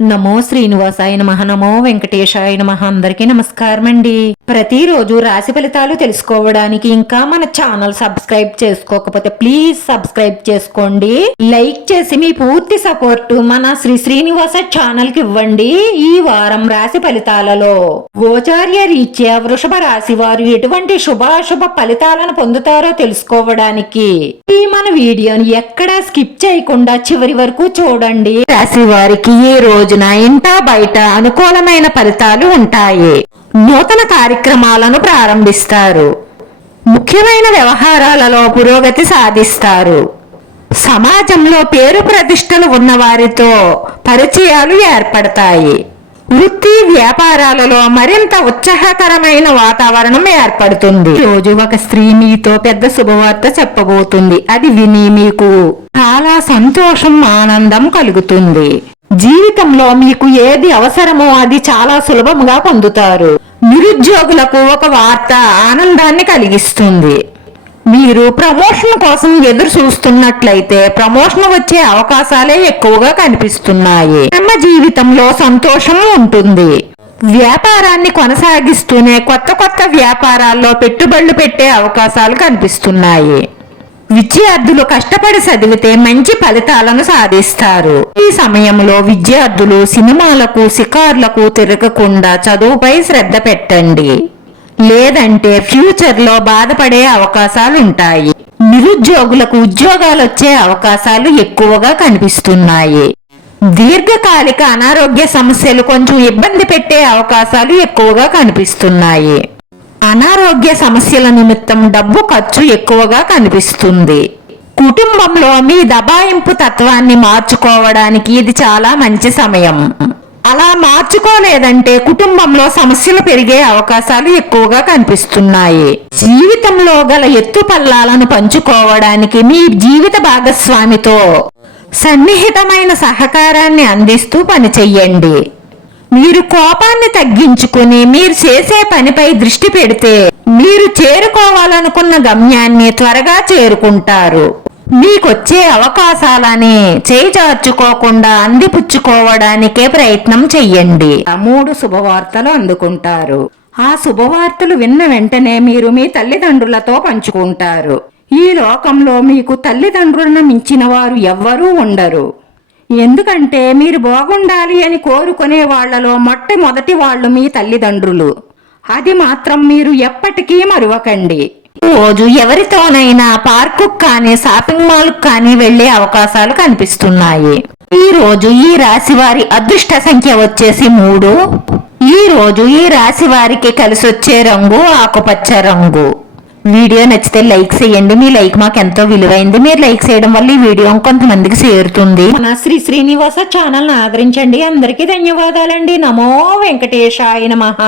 నమో శ్రీనివాసాయ నమః. నమో వెంకటేశాయ నమః. అందరికీ నమస్కారం అండి. ప్రతిరోజు రాశి ఫలితాలు తెలుసుకోవడానికి ఇంకా మన ఛానల్ సబ్స్క్రైబ్ చేసుకోకపోతే ప్లీజ్ సబ్స్క్రైబ్ చేసుకోండి. లైక్ చేసి మీ పూర్తి సపోర్ట్ మన శ్రీనివాస ఛానల్ కి ఇవ్వండి. ఈ వారం రాశి ఫలితాలలో గోచార్య రీత్యా వృషభ రాశి వారు ఎటువంటి శుభాశుభ ఫలితాలను పొందుతారో తెలుసుకోవడానికి ఈ మన వీడియోని ఎక్కడా స్కిప్ చేయకుండా చివరి వరకు చూడండి. రాశి వారికి ఈ రోజున ఇంటా బయట అనుకూలమైన ఫలితాలు ఉంటాయి. నూతన కార్యక్రమాలను ప్రారంభిస్తారు. ముఖ్యమైన వ్యవహారాలలో పురోగతి సాధిస్తారు. సమాజంలో పేరు ప్రతిష్టలు ఉన్న వారితో పరిచయాలు ఏర్పడతాయి. వృత్తి వ్యాపారాలలో మరింత ఉత్సాహకరమైన వాతావరణం ఏర్పడుతుంది. రోజు ఒక స్త్రీ మీతో పెద్ద శుభవార్త చెప్పబోతుంది. అది విని మీకు చాలా సంతోషం, ఆనందం కలుగుతుంది. జీవితంలో మీకు ఏది అవసరమో అది చాలా సులభంగా పొందుతారు. నిరుద్యోగులకు ఒక వార్త ఆనందాన్ని కలిగిస్తుంది. మీరు ప్రమోషన్ కోసం ఎదురు చూస్తున్నట్లయితే ప్రమోషన్ వచ్చే అవకాశాలే ఎక్కువగా కనిపిస్తున్నాయి. తమ జీవితంలో సంతోషం ఉంటుంది. వ్యాపారాన్ని కొనసాగిస్తూనే కొత్త వ్యాపారాల్లో పెట్టుబడులు పెట్టే అవకాశాలు కనిపిస్తున్నాయి. విద్యార్థులు కష్టపడి చదివితే మంచి ఫలితాలను సాధిస్తారు. ఈ సమయంలో విద్యార్థులు సినిమాలకు, షికార్లకు తిరగకుండా చదువుపై శ్రద్ధ పెట్టండి. లేదంటే ఫ్యూచర్ లో బాధపడే అవకాశాలు ఉంటాయి. నిరుద్యోగులకు ఉద్యోగాలు వచ్చే అవకాశాలు ఎక్కువగా కనిపిస్తున్నాయి. దీర్ఘకాలిక అనారోగ్య సమస్యలు కొంచెం ఇబ్బంది పెట్టే అవకాశాలు ఎక్కువగా కనిపిస్తున్నాయి. అనారోగ్య సమస్యల నిమిత్తం డబ్బు ఖర్చు ఎక్కువగా కనిపిస్తుంది. కుటుంబంలో మీ దబాయింపు తత్వాన్ని మార్చుకోవడానికి ఇది చాలా మంచి సమయం. అలా మార్చుకోలేదంటే కుటుంబంలో సమస్యలు పెరిగే అవకాశాలు ఎక్కువగా కనిపిస్తున్నాయి. జీవితంలో గల ఎత్తు పల్లాలను పంచుకోవడానికి మీ జీవిత భాగస్వామితో సన్నిహితమైన సహకారాన్ని అందిస్తూ పనిచెయ్యండి. మీరు కోపాన్ని తగ్గించుకుని మీరు చేసే పనిపై దృష్టి పెడితే మీరు చేరుకోవాలనుకున్న గమ్యాన్ని త్వరగా చేరుకుంటారు. మీకొచ్చే అవకాశాలని చేజార్చుకోకుండా అందిపుచ్చుకోవడానికే ప్రయత్నం చెయ్యండి. 3 శుభవార్తలు అందుకుంటారు. ఆ శుభవార్తలు విన్న వెంటనే మీరు మీ తల్లిదండ్రులతో పంచుకుంటారు. ఈ లోకంలో మీకు తల్లిదండ్రులను మించిన వారు ఎవ్వరూ ఉండరు. ఎందుకంటే మీరు బాగుండాలి అని కోరుకునే వాళ్లలో మొట్టమొదటి వాళ్ళు మీ తల్లిదండ్రులు. అది మాత్రం మీరు ఎప్పటికీ మరువకండి. రోజు ఎవరితోనైనా పార్కు కానీ షాపింగ్ మాల్ కానీ వెళ్లే అవకాశాలు కనిపిస్తున్నాయి. ఈ రోజు ఈ రాశి వారి అదృష్ట సంఖ్య వచ్చేసి 3. ఈ రోజు ఈ రాశి వారికి కలిసొచ్చే రంగు ఆకుపచ్చ రంగు. వీడియో నచ్చితే లైక్ చేయండి. మీ లైక్ మాకు ఎంతో విలువైంది. మీరు లైక్ చేయడం వల్ల ఈ వీడియో కొంతమందికి చేరుతుంది. మన శ్రీనివాస ఛానల్ ఆదరించండి. అందరికీ ధన్యవాదాలండి. నమో వెంకటేశాయ నమః.